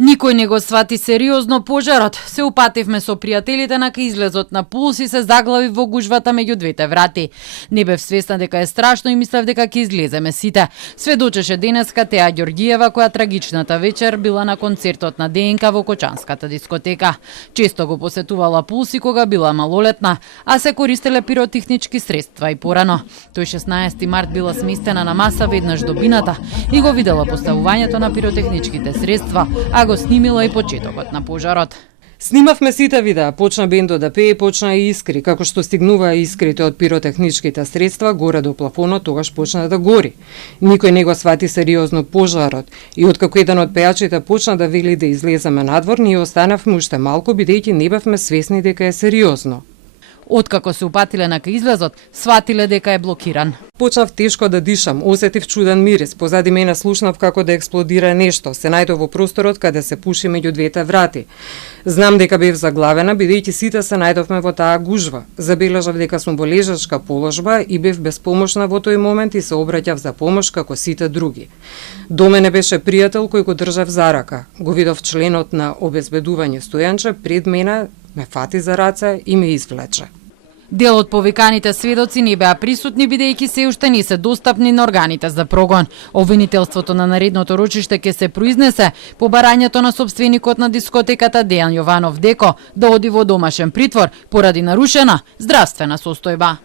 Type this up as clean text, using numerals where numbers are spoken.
Никој не го свати сериозно пожарот. Се упативме со пријателите на излезот на Пулс и се заглави во гужвата меѓу двете врати. Не бев свесна дека е страшно и мислев дека ќе излеземе сите. Сведочеше денеска Теа Ѓорѓиева, која трагичната вечер била на концертот на ДНК во Кочанската дискотека. Често го посетувала Пулс и кога била малолетна, а се користеле пиротехнички средства и порано. Тој 16 март била сместена на маса веднаш до бината и го видела поставувањето на пиротехничките средства, го снимила и почетокот на пожарот. Снимавме сите видеа, почна бендот да пее, почна и искри, како што стигнуваа искрите од пиротехничките средства горе до плафонот, тогаш почна да гори. Никој не го свати сериозно пожарот и откако еден од пејачите почна да вели да излеземе надвор, ние останавме уште малку бидејќи не бевме свесни дека е сериозно. Откако се упатиле на излезот, сватиле дека е блокиран. Почнав тешко да дишам, осетив чуден мирис, позади мене слушнав како да експлодира нешто, се најдов во просторот каде се пуши меѓу двете врати. Знам дека бев заглавена, бидејќи сите се најдовме во таа гужва. Забележав дека сум во лежачка положба и бев безпомошна во тој момент и се обраќав за помош како сите други. До мене беше пријател кој го држав за рака. Го видов членот на обезбедување Стојанче пред мене, ме фати за раце и ме извлече. Дел од повиканите сведоци не беа присутни бидејќи се уште не се достапни на органите за прогон. Обвинителството на наредното рочиште ќе се произнесе по барањето на сопственикот на дискотеката Дејан Јованов Деко да оди во домашен притвор поради нарушена здравствена состојба.